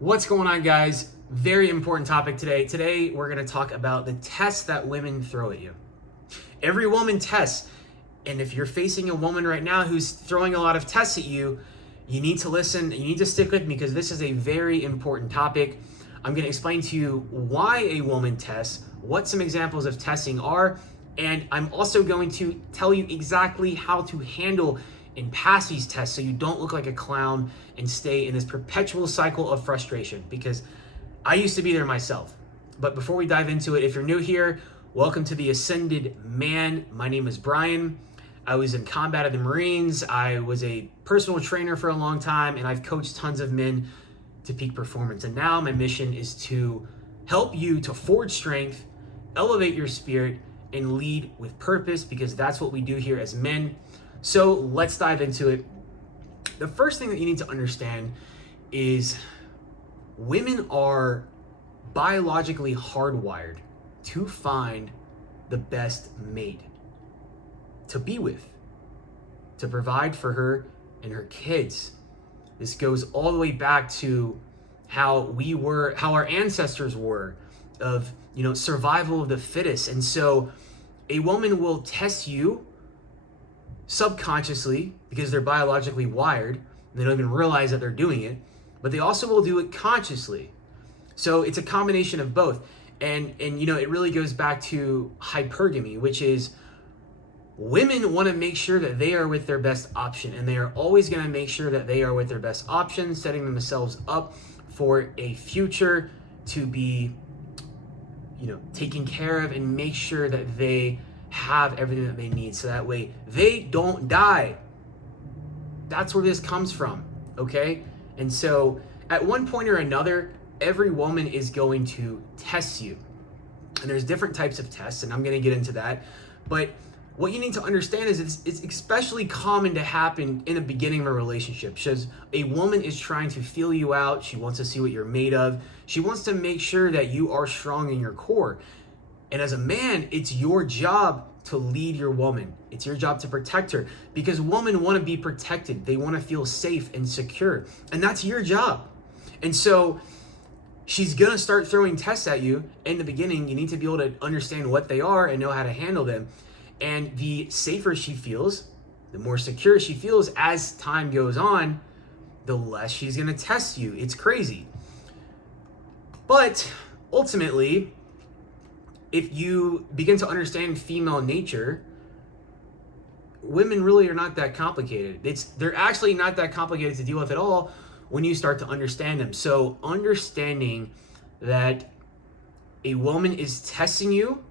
What's going on, guys? Very important topic today. Today, we're going to talk about the tests that women throw at you. Every woman tests. And if you're facing a woman right now who's throwing a lot of tests at you, you need to listen. You need to stick with me because this is a very important topic. I'm going to explain to you why a woman tests, what some examples of testing are, and I'm also going to tell you exactly how to handle and pass these tests so you don't look like a clown and stay in this perpetual cycle of frustration, because I used to be there myself. But before we dive into it, if you're new here, welcome to the Ascended Man. My name is Brian. I was in combat of the Marines. I was a personal trainer for a long time, and I've coached tons of men to peak performance. And now my mission is to help you to forge strength, elevate your spirit, and lead with purpose, because that's what we do here as men. So let's dive into it. The first thing that you need to understand is women are biologically hardwired to find the best mate to be with, to provide for her and her kids. This goes all the way back to how our ancestors were, of survival of the fittest. And so a woman will test you subconsciously because they're biologically wired and they don't even realize that they're doing it, but they also will do it consciously. So it's a combination of both. And it really goes back to hypergamy, which is women want to make sure that they are with their best option, and they are always going to make sure that they are with their best option, setting themselves up for a future to be taken care of, and make sure that they have everything that they need, so that way they don't die. That's where this comes from, okay? And so at one point or another, every woman is going to test you. And there's different types of tests, and I'm going to get into that. But what you need to understand is it's especially common to happen in the beginning of a relationship, because a woman is trying to feel you out. She wants to see what you're made of. She wants to make sure that you are strong in your core. And as a man, it's your job to lead your woman. It's your job to protect her, because women want to be protected. They want to feel safe and secure. And that's your job. And so she's going to start throwing tests at you in the beginning. You need to be able to understand what they are and know how to handle them. And the safer she feels, the more secure she feels as time goes on, the less she's going to test you. It's crazy. But ultimately, if you begin to understand female nature, women really are not that complicated. They're actually not that complicated to deal with at all when you start to understand them. So understanding that a woman is testing you,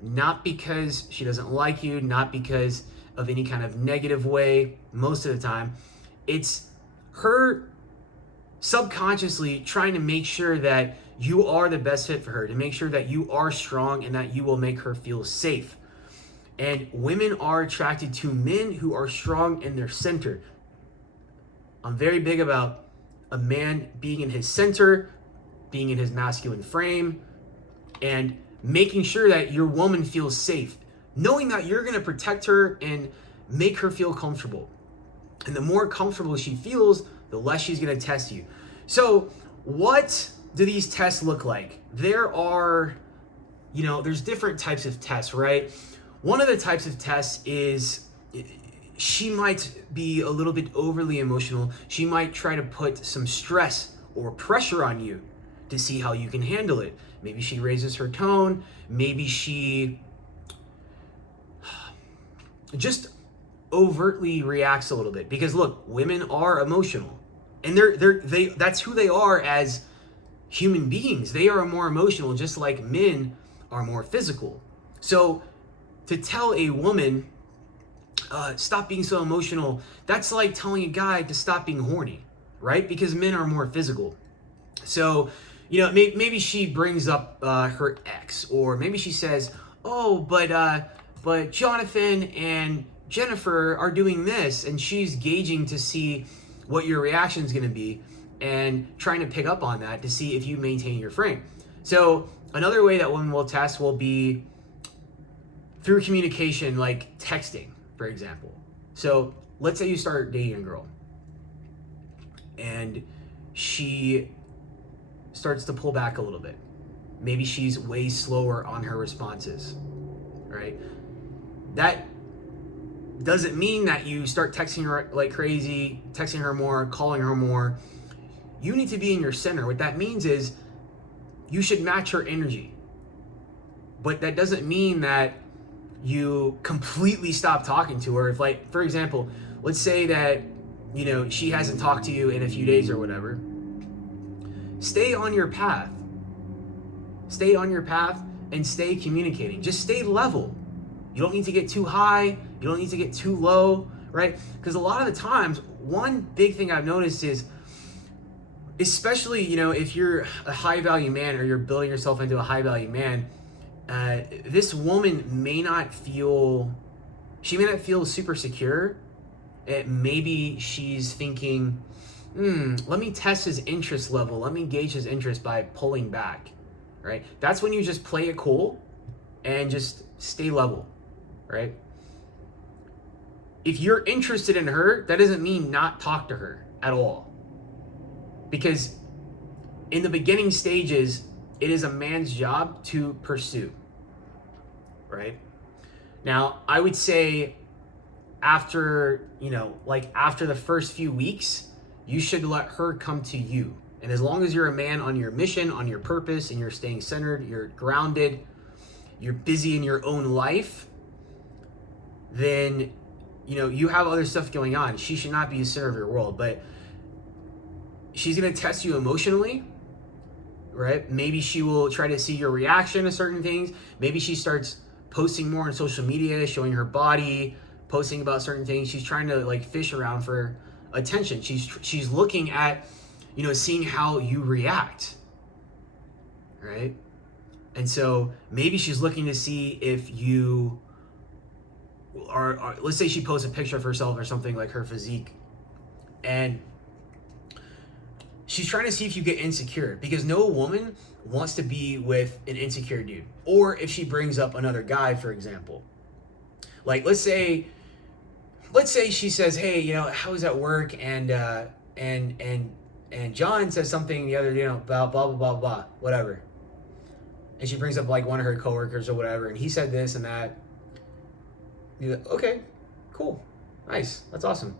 not because she doesn't like you, not because of any kind of negative way, most of the time, it's her subconsciously trying to make sure that you are the best fit for her, to make sure that you are strong and that you will make her feel safe. And women are attracted to men who are strong in their center. I'm very big about a man being in his center, being in his masculine frame, and making sure that your woman feels safe, knowing that you're going to protect her and make her feel comfortable. And the more comfortable she feels, the less she's going to test you. So what do these tests look like? There's different types of tests, right? One of the types of tests is she might be a little bit overly emotional. She might try to put some stress or pressure on you to see how you can handle it. Maybe she raises her tone. Maybe she just overtly reacts a little bit. Because look, women are emotional, and that's who they are as human beings. They are more emotional, just like men are more physical. So to tell a woman, stop being so emotional, that's like telling a guy to stop being horny, right? Because men are more physical. So maybe she brings up her ex, or maybe she says, "Oh, but Jonathan and Jennifer are doing this," and she's gauging to see what your reaction is going to be and trying to pick up on that to see if you maintain your frame. So another way that women will test will be through communication, like texting, for example. So let's say you start dating a girl and she starts to pull back a little bit. Maybe she's way slower on her responses, right? That doesn't mean that you start texting her like crazy, texting her more, calling her more. You need to be in your center. What that means is you should match her energy. But that doesn't mean that you completely stop talking to her. If, like, for example, let's say that, you know, she hasn't talked to you in a few days or whatever. Stay on your path. Stay on your path and stay communicating. Just stay level. You don't need to get too high. You don't need to get too low, right? Because a lot of the times, one big thing I've noticed is, especially, you know, if you're a high value man or you're building yourself into a high value man, this woman may not feel super secure. Maybe she's thinking, let me test his interest level. Let me gauge his interest by pulling back, right? That's when you just play it cool and just stay level, right? If you're interested in her, that doesn't mean not talk to her at all. Because in the beginning stages, it is a man's job to pursue, right? Now, I would say after the first few weeks, you should let her come to you. And as long as you're a man on your mission, on your purpose, and you're staying centered, you're grounded, you're busy in your own life, then, you know, you have other stuff going on. She should not be the center of your world, but she's going to test you emotionally, right? Maybe she will try to see your reaction to certain things. Maybe she starts posting more on social media, showing her body, posting about certain things. She's trying to like fish around for attention. She's looking at, you know, seeing how you react, right? And so maybe she's looking to see if you are let's say she posts a picture of herself or something, like her physique, and she's trying to see if you get insecure, because no woman wants to be with an insecure dude. Or if she brings up another guy, for example, like let's say she says, hey, you know, how was at work? And John says something the other day, you know, about blah, blah, blah, blah, whatever. And she brings up like one of her coworkers or whatever, and he said this and that. You're like, okay, cool, nice, that's awesome.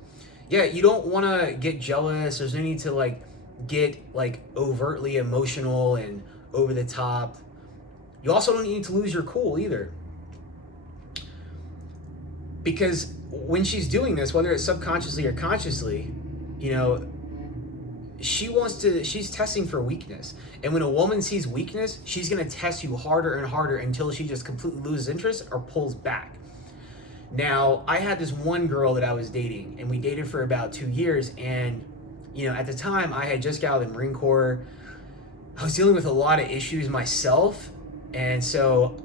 Yeah, you don't want to get jealous. There's no need to like get like overtly emotional and over the top. You also don't need to lose your cool either, because when she's doing this, whether it's subconsciously or consciously, you know, she's testing for weakness. And when a woman sees weakness, she's going to test you harder and harder until she just completely loses interest or pulls back. Now, I had this one girl that I was dating, and we dated for about 2 years. And, you know, at the time I had just got out of the Marine Corps. I was dealing with a lot of issues myself. And so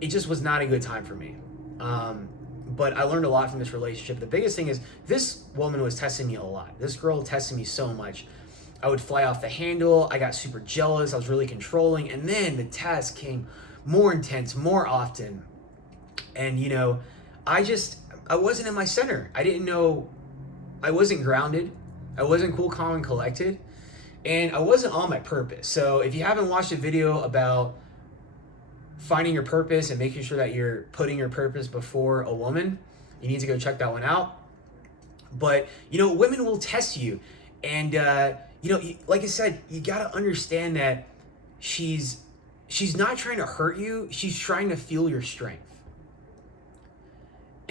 it just was not a good time for me. But I learned a lot from this relationship. The biggest thing is this woman was testing me a lot. This girl tested me so much. I would fly off the handle. I got super jealous. I was really controlling. And then the test came more intense, more often. And, you know, I wasn't in my center. I wasn't grounded. I wasn't cool, calm, and collected. And I wasn't on my purpose. So if you haven't watched a video about finding your purpose and making sure that you're putting your purpose before a woman, you need to go check that one out. But, you know, women will test you. And, you know, like I said, you got to understand that she's not trying to hurt you. She's trying to feel your strength.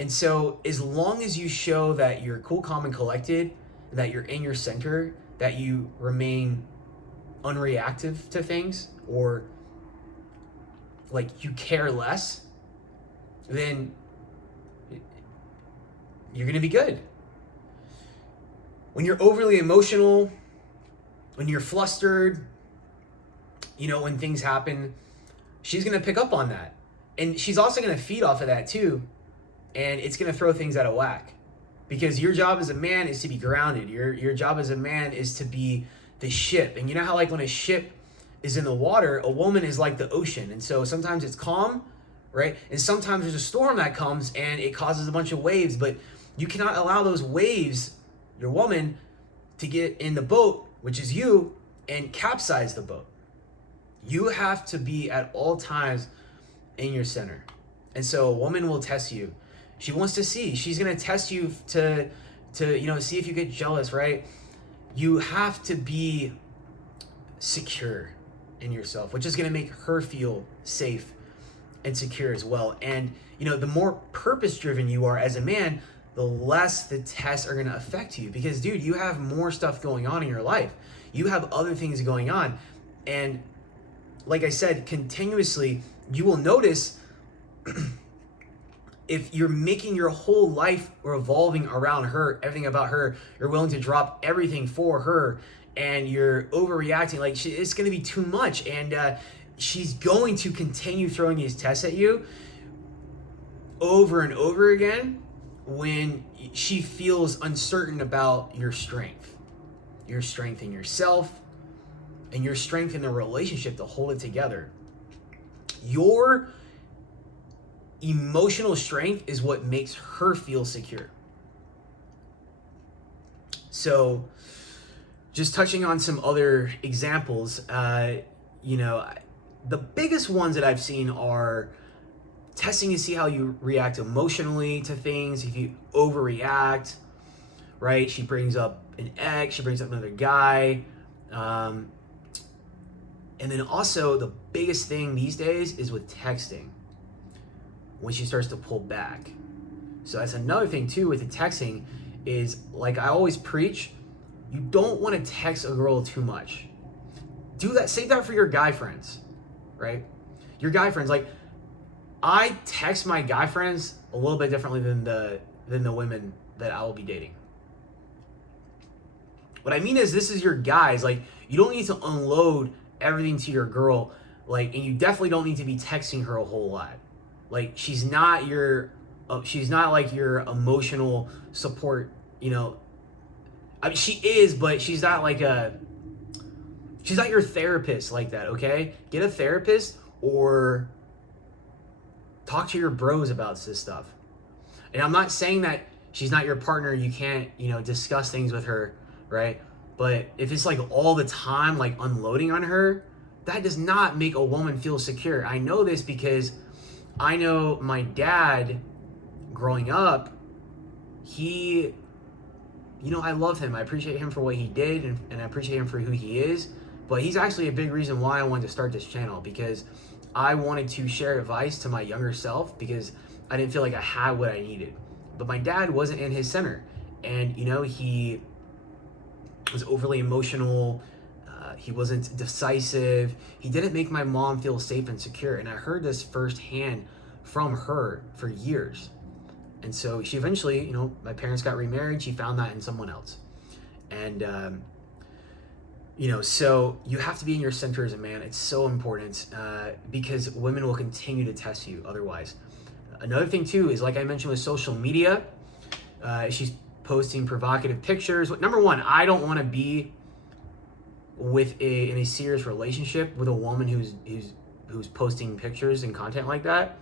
And so as long as you show that you're cool, calm, and collected, that you're in your center, that you remain unreactive to things, or like you care less, then you're going to be good. When you're overly emotional, when you're flustered, you know, when things happen, she's going to pick up on that. And she's also going to feed off of that too. And it's going to throw things out of whack, because your job as a man is to be grounded. Your job as a man is to be the ship. And you know how like when a ship is in the water, a woman is like the ocean. And so sometimes it's calm, right? And sometimes there's a storm that comes and it causes a bunch of waves, but you cannot allow those waves, your woman, to get in the boat, which is you, and capsize the boat. You have to be at all times in your center. And so a woman will test you. She wants to see. She's going to test you to see if you get jealous, right? You have to be secure in yourself, which is going to make her feel safe and secure as well. And, the more purpose-driven you are as a man, the less the tests are going to affect you. Because, dude, you have more stuff going on in your life. You have other things going on. And like I said, continuously, you will notice if you're making your whole life revolving around her, everything about her, you're willing to drop everything for her, and you're overreacting, like it's going to be too much. And she's going to continue throwing these tests at you over and over again when she feels uncertain about your strength in yourself, and your strength in the relationship to hold it together. Your emotional strength is what makes her feel secure. So, just touching on some other examples, the biggest ones that I've seen are testing to see how you react emotionally to things. If you overreact, right? She brings up an ex, she brings up another guy. And then also the biggest thing these days is with texting, when she starts to pull back. So that's another thing too with the texting is, like I always preach, you don't want to text a girl too much. Do that, save that for your guy friends, right? Your guy friends, like I text my guy friends a little bit differently than the women that I will be dating. What I mean is, this is your guys, like you don't need to unload everything to your girl, like, and you definitely don't need to be texting her a whole lot. Like she's not like your emotional support, I mean, she is, but she's not your therapist like that, okay? Get a therapist or talk to your bros about this stuff. And I'm not saying that she's not your partner, you can't, discuss things with her, right? But if it's like all the time, like unloading on her, that does not make a woman feel secure. I know this because I know my dad growing up, I love him. I appreciate him for what he did, and I appreciate him for who he is. But he's actually a big reason why I wanted to start this channel, because I wanted to share advice to my younger self because I didn't feel like I had what I needed. But my dad wasn't in his center. And, he was overly emotional. He wasn't decisive. He didn't make my mom feel safe and secure. And I heard this firsthand from her for years. And so she eventually, my parents got remarried. She found that in someone else. And, so you have to be in your center as a man. It's so important because women will continue to test you otherwise. Another thing too is, like I mentioned with social media, she's posting provocative pictures. Number one, I don't want to be in a serious relationship with a woman who's posting pictures and content like that.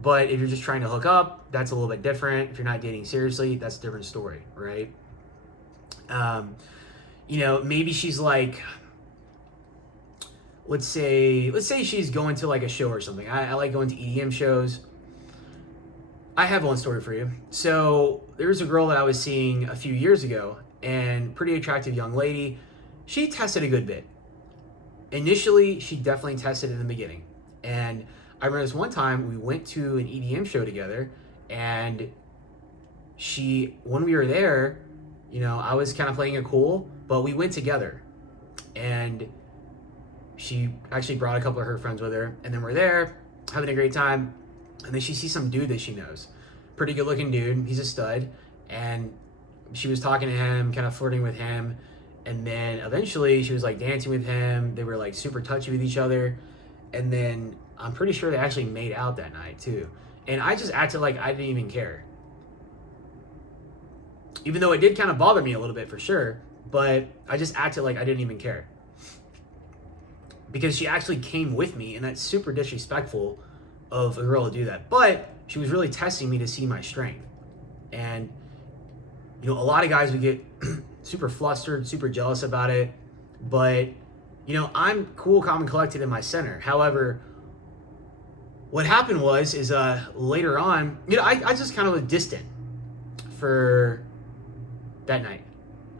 But if you're just trying to hook up, that's a little bit different. If you're not dating seriously, that's a different story, right? Maybe she's like, let's say she's going to like a show or something. I like going to EDM shows. I have one story for you. So there was a girl that I was seeing a few years ago, and pretty attractive young lady. She tested a good bit. Initially, she definitely tested in the beginning. And I remember this one time we went to an EDM show together, and when we were there, I was kind of playing it cool, but we went together. And she actually brought a couple of her friends with her, and then we're there having a great time. And then she sees some dude that she knows. Pretty good looking dude. He's a stud. And she was talking to him, kind of flirting with him. And then eventually she was like dancing with him. They were like super touchy with each other. And then I'm pretty sure they actually made out that night too. And I just acted like I didn't even care. Even though it did kind of bother me a little bit for sure. But I just acted like I didn't even care. Because she actually came with me, and that's super disrespectful of a girl to do that. But she was really testing me to see my strength. And a lot of guys would get super flustered, super jealous about it, but I'm cool, calm, and collected in my center. However, what happened is later on, I just kind of was distant for that night.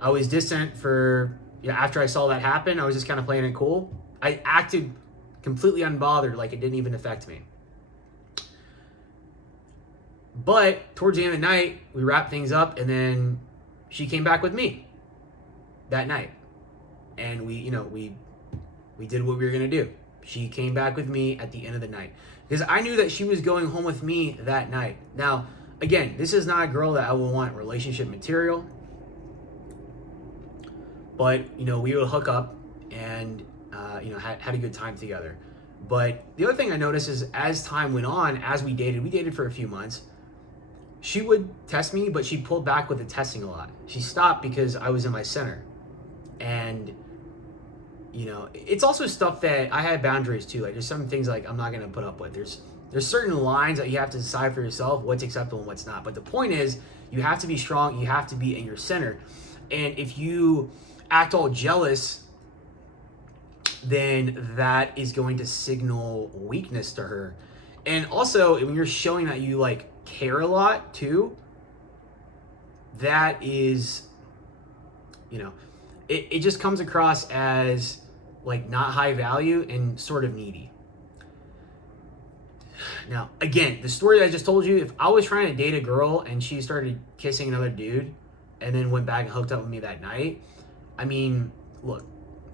I was distant for, after I saw that happen, I was just kind of playing it cool. I acted completely unbothered, like it didn't even affect me. But towards the end of the night, we wrapped things up, and then she came back with me that night. And we did what we were going to do. She came back with me at the end of the night because I knew that she was going home with me that night. Now, again, this is not a girl that I would want relationship material, but we would hook up and had a good time together. But the other thing I noticed is as time went on, as we dated for a few months, she would test me, but she pulled back with the testing a lot. She stopped because I was in my center. And it's also stuff that I had boundaries too. Like there's some things like I'm not gonna put up with. There's certain lines that you have to decide for yourself what's acceptable and what's not. But the point is, you have to be strong. You have to be in your center. And if you act all jealous, then that is going to signal weakness to her. And also, when you're showing that you care a lot too, that is, it just comes across as not high value and sort of needy. Now, again, the story I just told you, if I was trying to date a girl and she started kissing another dude and then went back and hooked up with me that night, I mean, look,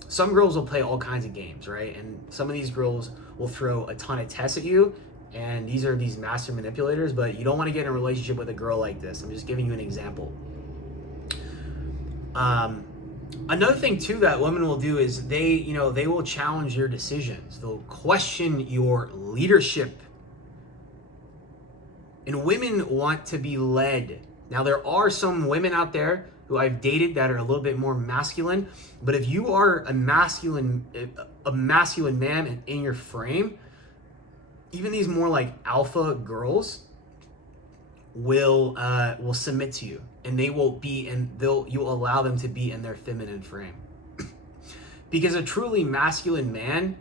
some girls will play all kinds of games, right? And some of these girls will throw a ton of tests at you, and these are these master manipulators, but you don't want to get in a relationship with a girl like this. I'm just giving you an example. Another thing too that women will do is they will challenge your decisions. They'll question your leadership. And women want to be led. Now, there are some women out there who I've dated that are a little bit more masculine, but if you are a masculine man in your frame, even these more alpha girls will submit to you, and you'll allow them to be in their feminine frame. Because a truly masculine man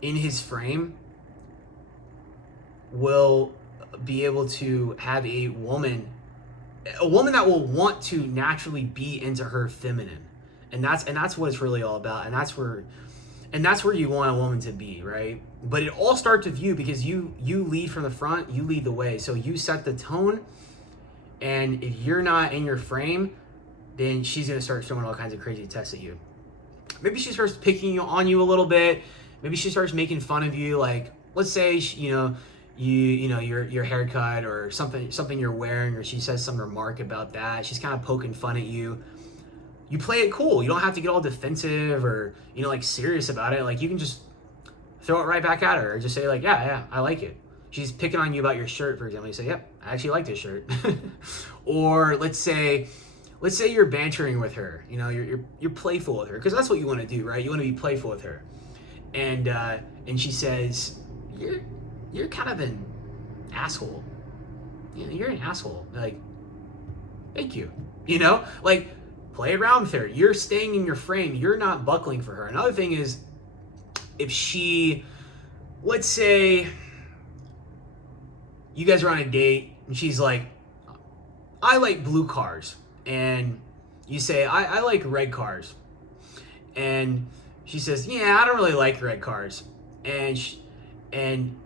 in his frame will be able to have a woman that will want to naturally be into her feminine. And that's what it's really all about. And that's where you want a woman to be, right? But it all starts with you, because you lead from the front, you lead the way. So you set the tone, and if you're not in your frame, then she's going to start throwing all kinds of crazy tests at you. Maybe she starts picking on you a little bit. Maybe she starts making fun of you. Let's say, your haircut or something you're wearing, or she says some remark about that. She's kind of poking fun at you. You play it cool. You don't have to get all defensive or, serious about it. You can just throw it right back at her, or just say yeah, I like it. She's picking on you about your shirt, for example. You say, yep, I actually like this shirt. Or let's say you're bantering with her. You're playful with her, because that's what you want to do, right? You want to be playful with her. And she says, you're kind of an asshole. You're an asshole. Thank you. Play around with her. You're staying in your frame. You're not buckling for her. Another thing is, if she, let's say you guys are on a date and she's like, I like blue cars. And you say, I like red cars. And she says, yeah, I don't really like red cars. And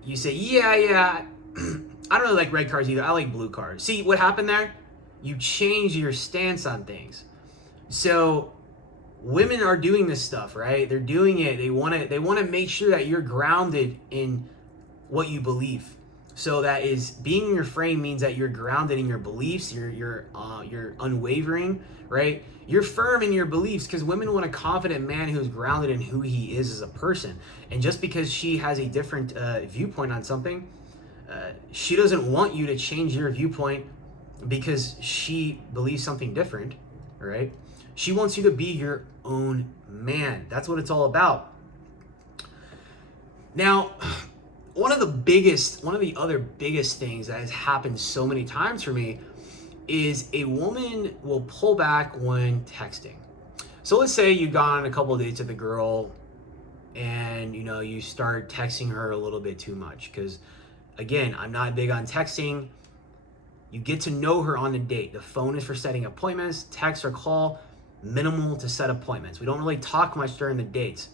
you say, yeah, I don't really like red cars either. I like blue cars. See what happened there? You change your stance on things. So women are doing this stuff, right? They're doing it. They want to make sure that you're grounded in what you believe. So that is, being in your frame means that you're grounded in your beliefs. You're unwavering, right? You're firm in your beliefs, because women want a confident man who's grounded in who he is as a person. And just because she has a different viewpoint on something, she doesn't want you to change your viewpoint because she believes something different, right? She wants you to be your own man. That's what it's all about. Now, one of the other biggest things that has happened so many times for me is a woman will pull back when texting. So let's say you've gone on a couple of dates with a girl and, you know, you start texting her a little bit too much. Because, again, I'm not big on texting. You get to know her on the date. The phone is for setting appointments, text or call, minimal to set appointments. We don't really talk much during the dates.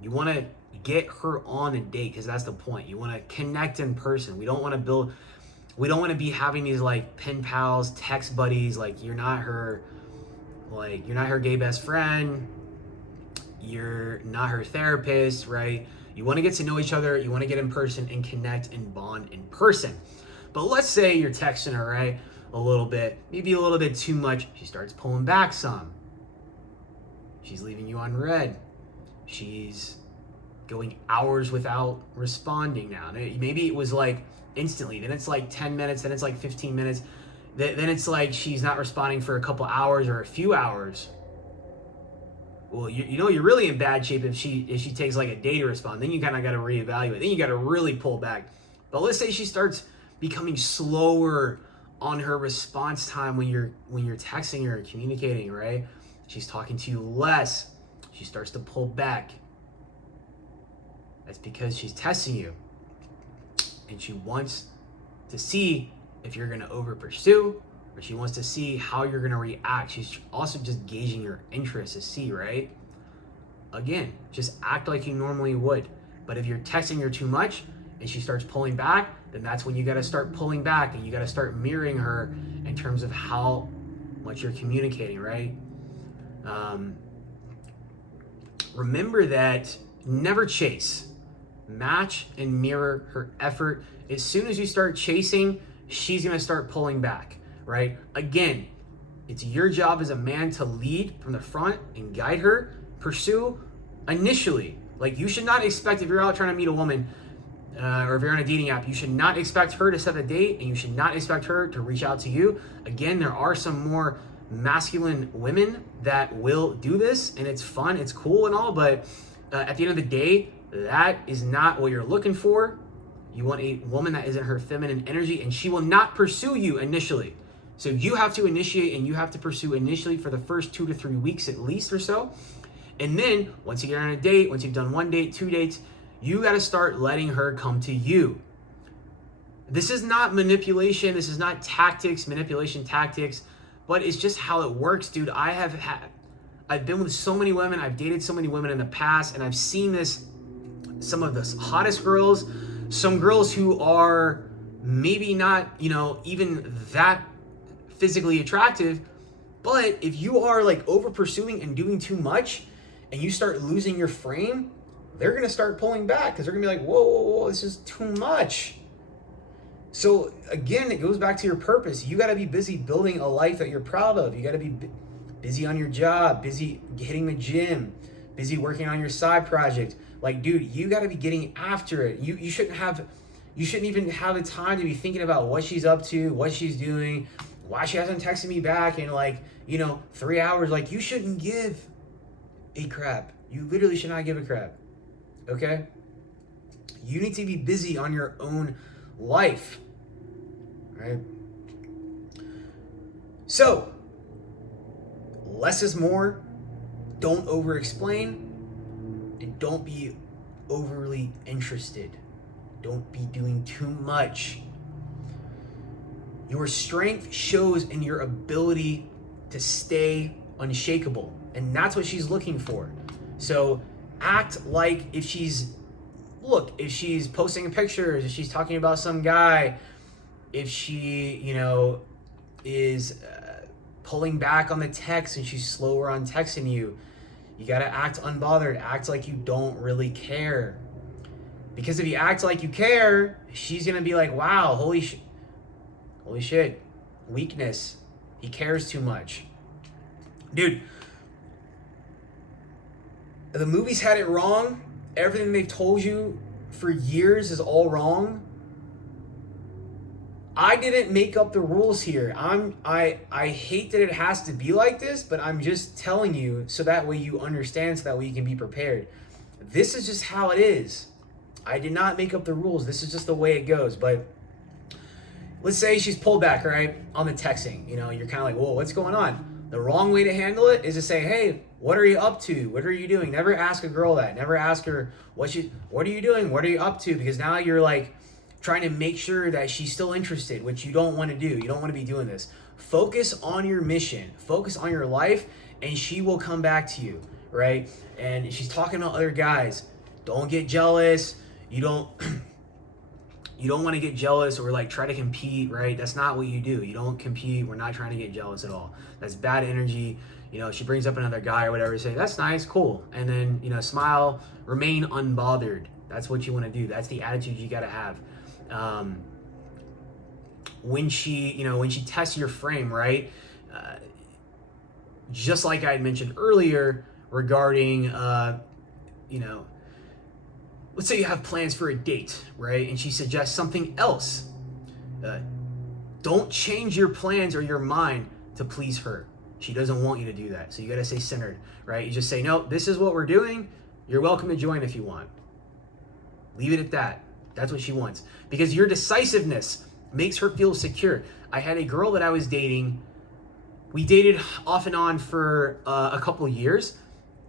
You want to get her on a date because that's the point. You want to connect in person. We don't want to be having these like pen pals, text buddies. Like you're not her gay best friend. You're not her therapist, right? You want to get to know each other. You want to get in person and connect and bond in person. But let's say you're texting her, right? A little bit, maybe a little bit too much. She starts pulling back some. She's leaving you on red. She's going hours without responding now. Maybe it was like instantly. Then it's like 10 minutes. Then it's like 15 minutes. Then it's like she's not responding for a couple hours or a few hours. Well, you're really in bad shape if she takes like a day to respond. Then you kind of got to reevaluate. Then you got to really pull back. But let's say she starts becoming slower on her response time when you're texting her or communicating, right? She's talking to you less. She starts to pull back. That's because she's testing you. And she wants to see if you're going to over pursue, or she wants to see how you're going to react. She's also just gauging your interest to see, right? Again, just act like you normally would. But if you're texting her too much and she starts pulling back, then that's when you got to start pulling back and you got to start mirroring her in terms of how much you're communicating, right? Remember that never chase. Match and mirror her effort. As soon as you start chasing, she's going to start pulling back, right? Again, it's your job as a man to lead from the front and guide her, pursue initially. Like you should not expect, if you're out trying to meet a woman, or if you're on a dating app, you should not expect her to set a date and you should not expect her to reach out to you. Again, there are some more masculine women that will do this and it's fun, it's cool and all, but at the end of the day, that is not what you're looking for. You want a woman that is in her feminine energy and she will not pursue you initially. So you have to initiate and you have to pursue initially for the first 2 to 3 weeks at least or so. And then once you get on a date, once you've done 1 date, 2 dates, you got to start letting her come to you. This is not manipulation. This is not manipulation tactics, but it's just how it works, dude. I've been with so many women. I've dated so many women in the past, and I've seen this. Some of the hottest girls, some girls who are maybe not, even that physically attractive, but if you are like over pursuing and doing too much and you start losing your frame, they're going to start pulling back because they're going to be like, whoa, this is too much. So again, it goes back to your purpose. You got to be busy building a life that you're proud of. You got to be busy on your job, busy hitting the gym, busy working on your side project. Like, dude, you got to be getting after it. You shouldn't even have the time to be thinking about what she's up to, what she's doing, why she hasn't texted me back in 3 hours. Like, you shouldn't give a crap. You literally should not give a crap. Okay? You need to be busy on your own life. Right? So, less is more. Don't over-explain. And don't be overly interested. Don't be doing too much. Your strength shows in your ability to stay unshakable. And that's what she's looking for. So act like if she's posting pictures, if she's talking about some guy, if she, is pulling back on the text and she's slower on texting you, you got to act unbothered. Act like you don't really care. Because if you act like you care, she's going to be like, wow, holy shit, weakness. He cares too much. Dude, the movies had it wrong. Everything they've told you for years is all wrong. I didn't make up the rules here. I hate that it has to be like this, but I'm just telling you so that way you understand, so that way you can be prepared. This is just how it is. I did not make up the rules. This is just the way it goes. But let's say she's pulled back, right, on the texting. You're kind of like, whoa, what's going on? The wrong way to handle it is to say, hey, What are you up to? What are you doing? Never ask a girl that. Never ask her what are you doing? What are you up to? Because now you're like trying to make sure that she's still interested, which you don't want to do. You don't want to be doing this. Focus on your mission. Focus on your life, and she will come back to you, right? And if she's talking about other guys, don't get jealous. You don't you don't want to get jealous or like try to compete, right? That's not what you do. You don't compete. We're not trying to get jealous at all. That's bad energy. You know, she brings up another guy or whatever, say, that's nice, cool. And then, you know, smile, remain unbothered. That's what you want to do. That's the attitude you got to have. When she tests your frame, right? Just like I had mentioned earlier regarding, let's say you have plans for a date, right? And she suggests something else. Don't change your plans or your mind to please her. She doesn't want you to do that. So you got to stay centered, right? You just say, no, this is what we're doing. You're welcome to join if you want. Leave it at that. That's what she wants. Because your decisiveness makes her feel secure. I had a girl that I was dating. We dated off and on for a couple years.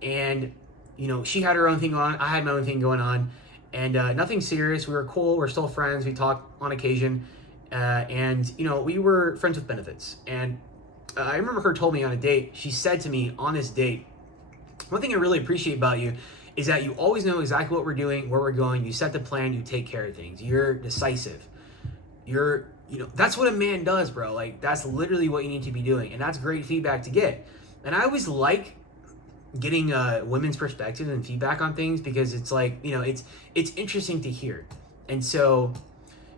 And, you know, she had her own thing on. I had my own thing going on. And nothing serious. We were cool. We're still friends. We talk on occasion. And, you know, we were friends with benefits. And I remember her told me on a date, she said to me on this date, one thing I really appreciate about you is that you always know exactly what we're doing, where we're going. You set the plan, you take care of things. You're decisive. That's what a man does, bro. Like, that's literally what you need to be doing. And that's great feedback to get. And I always like getting women's perspective and feedback on things because it's like, you know, it's interesting to hear. And so,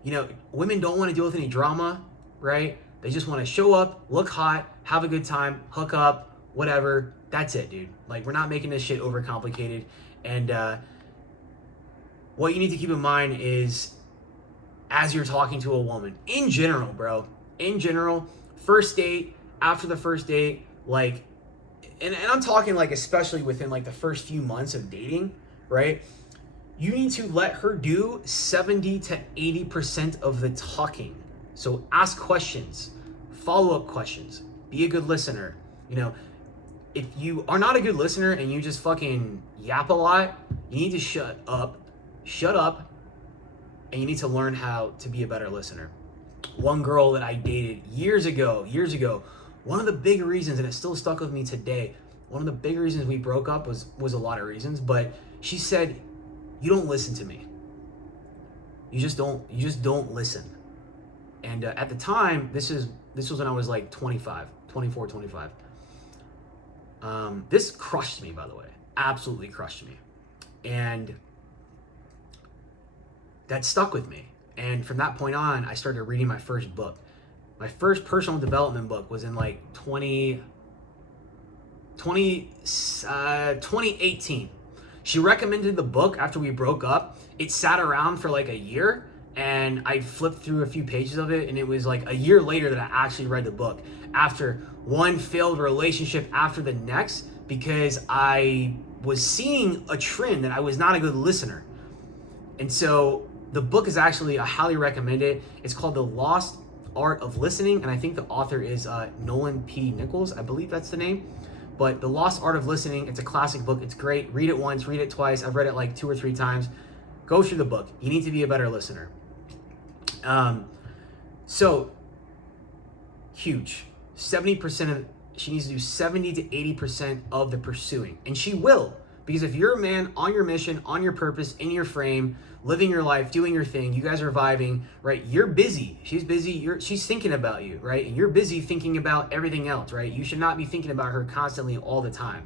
you know, women don't want to deal with any drama, right? They just want to show up, look hot, have a good time, hook up, whatever. That's it, dude. Like, we're not making this shit overcomplicated. And what you need to keep in mind is, as you're talking to a woman, in general, bro, first date, after the first date, like, and I'm talking like especially within like the first few months of dating, right? You need to let her do 70 to 80% of the talking. So ask questions, follow-up questions, be a good listener. You know, if you are not a good listener and you just fucking yap a lot, you need to shut up, and you need to learn how to be a better listener. One girl that I dated years ago, one of the big reasons, and it still stuck with me today, one of the big reasons we broke up was a lot of reasons, but she said, you don't listen to me. You just don't listen. And at the time, this was when I was like 24, 25. This crushed me, by the way. Absolutely crushed me. And that stuck with me. And from that point on, I started reading my first book. My first personal development book was in like 2018. She recommended the book after we broke up. It sat around for like a year. And I flipped through a few pages of it, and it was like a year later that I actually read the book after one failed relationship after the next, because I was seeing a trend that I was not a good listener. And so the book is actually, I highly recommend it. It's called The Lost Art of Listening, and I think the author is Nolan P. Nichols. I believe that's the name. But The Lost Art of Listening, it's a classic book. It's great. Read it once, read it twice. I've read it like 2 or 3 times. Go through the book. You need to be a better listener. So huge. 70% she needs to do 70 to 80% of the pursuing, and she will, because if you're a man on your mission, on your purpose, in your frame, living your life, doing your thing, you guys are vibing, right? You're busy. She's busy. She's thinking about you, right? And you're busy thinking about everything else, right? You should not be thinking about her constantly all the time.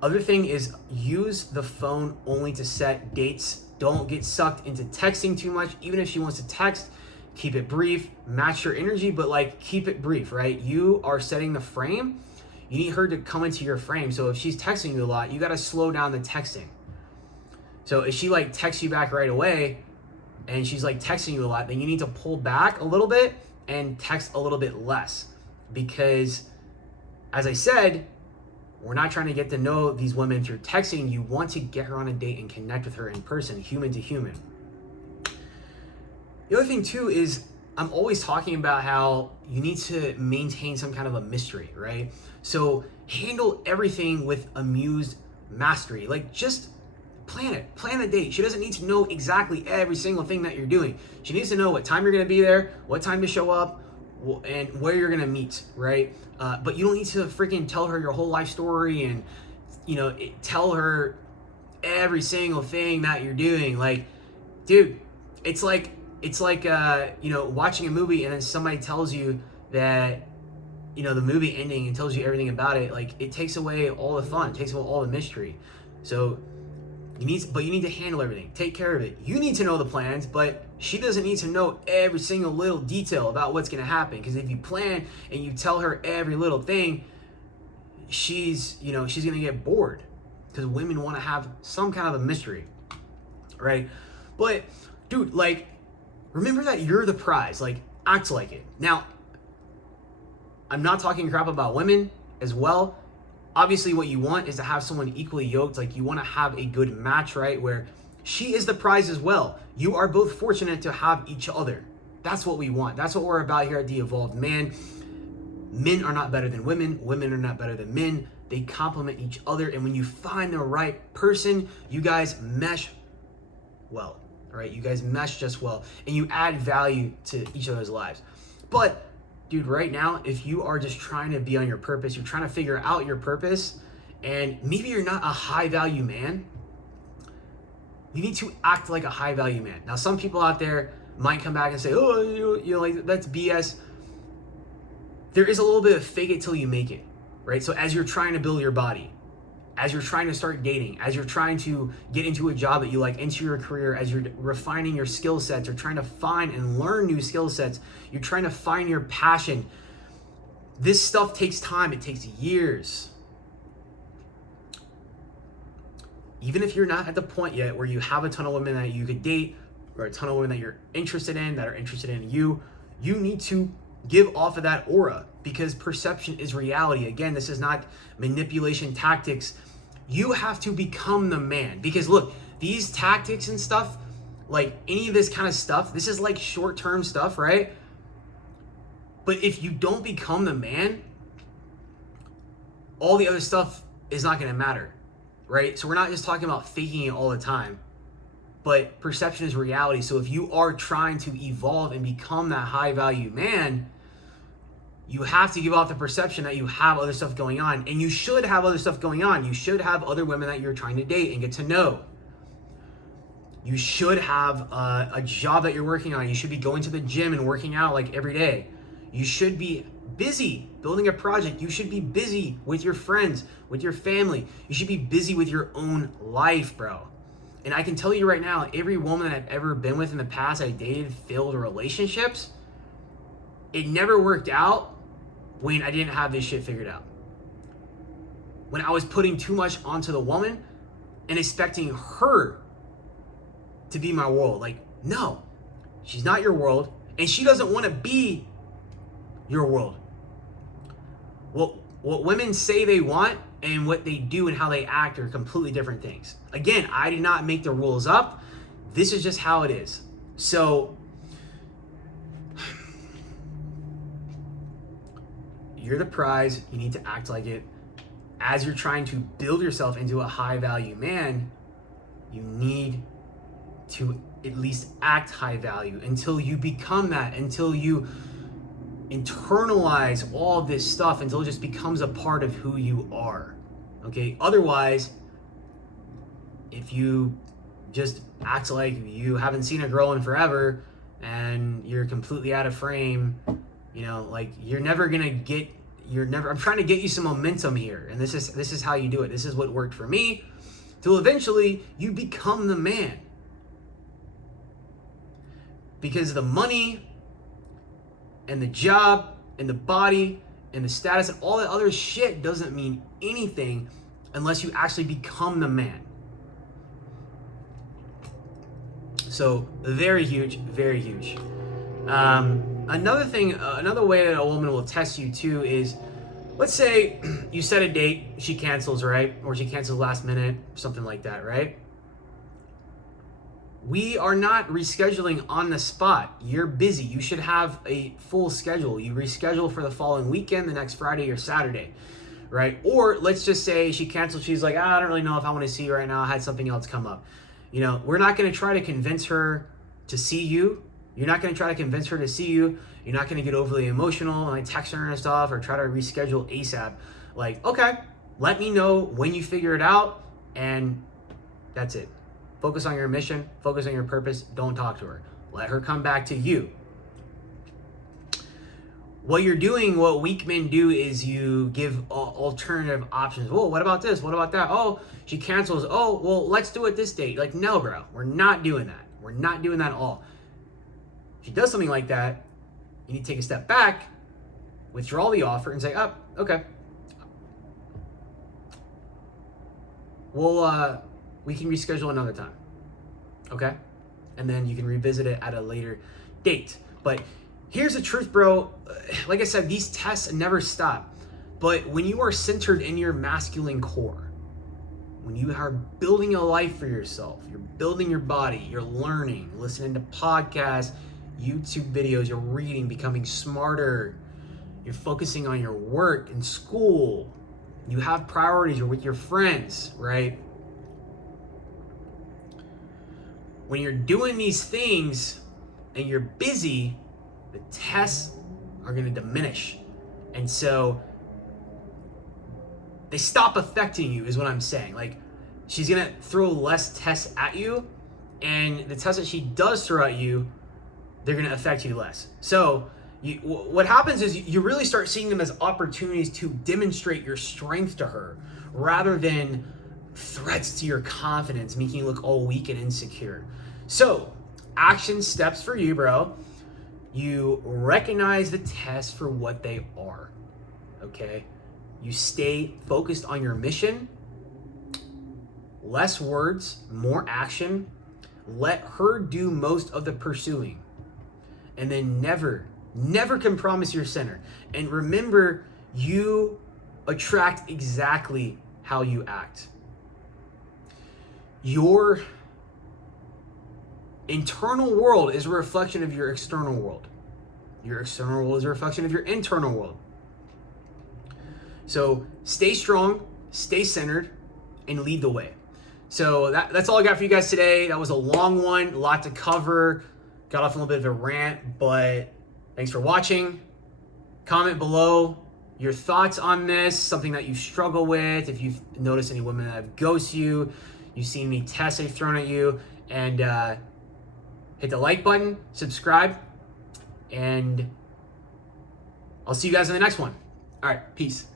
Other thing is, use the phone only to set dates. Don't get sucked into texting too much. Even if she wants to text, keep it brief, match your energy, but like keep it brief, right? You are setting the frame. You need her to come into your frame. So if she's texting you a lot, you got to slow down the texting. So if she like texts you back right away and she's like texting you a lot, then you need to pull back a little bit and text a little bit less, because as I said, we're not trying to get to know these women through texting. You want to get her on a date and connect with her in person, human to human. The other thing too is I'm always talking about how you need to maintain some kind of a mystery, right? So handle everything with amused mastery. Like, just plan the date. She doesn't need to know exactly every single thing that you're doing. She needs to know what time you're going to be there, what time to show up, and where you're going to meet, right? But you don't need to freaking tell her your whole life story and, tell her every single thing that you're doing. Like, dude, it's like watching a movie and then somebody tells you that, the movie ending and tells you everything about it. Like, it takes away all the fun, it takes away all the mystery. So you need to handle everything, take care of it. You need to know the plans, but she doesn't need to know every single little detail about what's going to happen. Because if you plan and you tell her every little thing, she's going to get bored, because women want to have some kind of a mystery, right? But dude, like, remember that you're the prize. Like, act like it. Now, I'm not talking crap about women as well. Obviously, what you want is to have someone equally yoked. Like, you want to have a good match, right? Where she is the prize as well. You are both fortunate to have each other. That's what we want. That's what we're about here at The Evolved Man. Men are not better than women. Women are not better than men. They complement each other. And when you find the right person, you guys mesh well, right? You guys mesh just well, and you add value to each other's lives. But dude, right now, if you are just trying to be on your purpose, you're trying to figure out your purpose, and maybe you're not a high value man, you need to act like a high value man. Now, some people out there might come back and say, oh, like, that's BS. There is a little bit of fake it till you make it, right? So as you're trying to build your body, as you're trying to start dating, as you're trying to get into a job that you like, into your career, as you're refining your skill sets, you're trying to find and learn new skill sets, you're trying to find your passion. This stuff takes time. It takes years. Even if you're not at the point yet where you have a ton of women that you could date, or a ton of women that you're interested in, that are interested in you, you need to give off of that aura, because perception is reality. Again, this is not manipulation tactics. You have to become the man, because look, these tactics and stuff, like any of this kind of stuff, this is like short-term stuff, right? But if you don't become the man, all the other stuff is not going to matter, right? So we're not just talking about faking it all the time, but perception is reality. So if you are trying to evolve and become that high-value man, you have to give off the perception that you have other stuff going on, and you should have other stuff going on. You should have other women that you're trying to date and get to know. You should have a job that you're working on. You should be going to the gym and working out like every day. You should be busy building a project. You should be busy with your friends, with your family. You should be busy with your own life, bro. And I can tell you right now, every woman that I've ever been with in the past, I dated, failed relationships, it never worked out when I didn't have this shit figured out. When I was putting too much onto the woman and expecting her to be my world. Like, no, she's not your world, and she doesn't want to be your world. What women say they want and what they do and how they act are completely different things. Again, I did not make the rules up. This is just how it is. So you're the prize. You need to act like it. As you're trying to build yourself into a high value man, you need to at least act high value until you become that, until you internalize all this stuff, until it just becomes a part of who you are. Okay? Otherwise, if you just act like you haven't seen a girl in forever and you're completely out of frame, like you're never gonna get, I'm trying to get you some momentum here, and this is how you do it. This is what worked for me, till eventually you become the man. Because the money and the job and the body and the status and all that other shit doesn't mean anything unless you actually become the man. So very huge, very huge. Another thing, another way that a woman will test you too is, let's say you set a date, she cancels, right? Or she cancels last minute, something like that, right? We are not rescheduling on the spot. You're busy. You should have a full schedule. You reschedule for the following weekend, the next Friday or Saturday, right? Or let's just say she canceled. She's like, I don't really know if I want to see you right now. I had something else come up. We're not going to try to convince her to see you. You're not going to try to convince her to see you. You're not going to get overly emotional and text her and stuff or try to reschedule ASAP. Like, okay, let me know when you figure it out, and that's it. Focus on your mission, focus on your purpose. Don't talk to her. Let her come back to you. What you're doing, what weak men do, is you give alternative options. Oh, what about this? What about that? Oh, she cancels. Oh, well, let's do it this date. Like, no, bro, we're not doing that. We're not doing that at all. If she does something like that, you need to take a step back, withdraw the offer, and say, oh, okay. Well, we can reschedule another time, okay? And then you can revisit it at a later date. But here's the truth, bro. Like I said, these tests never stop. But when you are centered in your masculine core, when you are building a life for yourself, you're building your body, you're learning, listening to podcasts, YouTube videos, you're reading, becoming smarter, you're focusing on your work and school, you have priorities, you're with your friends, right? When you're doing these things and you're busy, the tests are going to diminish. And so they stop affecting you, is what I'm saying. Like, she's going to throw less tests at you, and the tests that she does throw at you, they're going to affect you less. So what happens is you really start seeing them as opportunities to demonstrate your strength to her, rather than threats to your confidence, making you look all weak and insecure. So, action steps for you, bro. You recognize the tests for what they are, okay? You stay focused on your mission. Less words, more action. Let her do most of the pursuing. And then never compromise your center. And remember, you attract exactly how you act. Your internal world is a reflection of your external world. Your external world is a reflection of your internal world. So stay strong, stay centered, and lead the way. So that's all I got for you guys today. That was a long one, a lot to cover. Got off a little bit of a rant, but thanks for watching. Comment below your thoughts on this, something that you struggle with, if you've noticed any women that have ghosted you, you've seen any tests they've thrown at you, and hit the like button, subscribe, and I'll see you guys in the next one. All right, peace.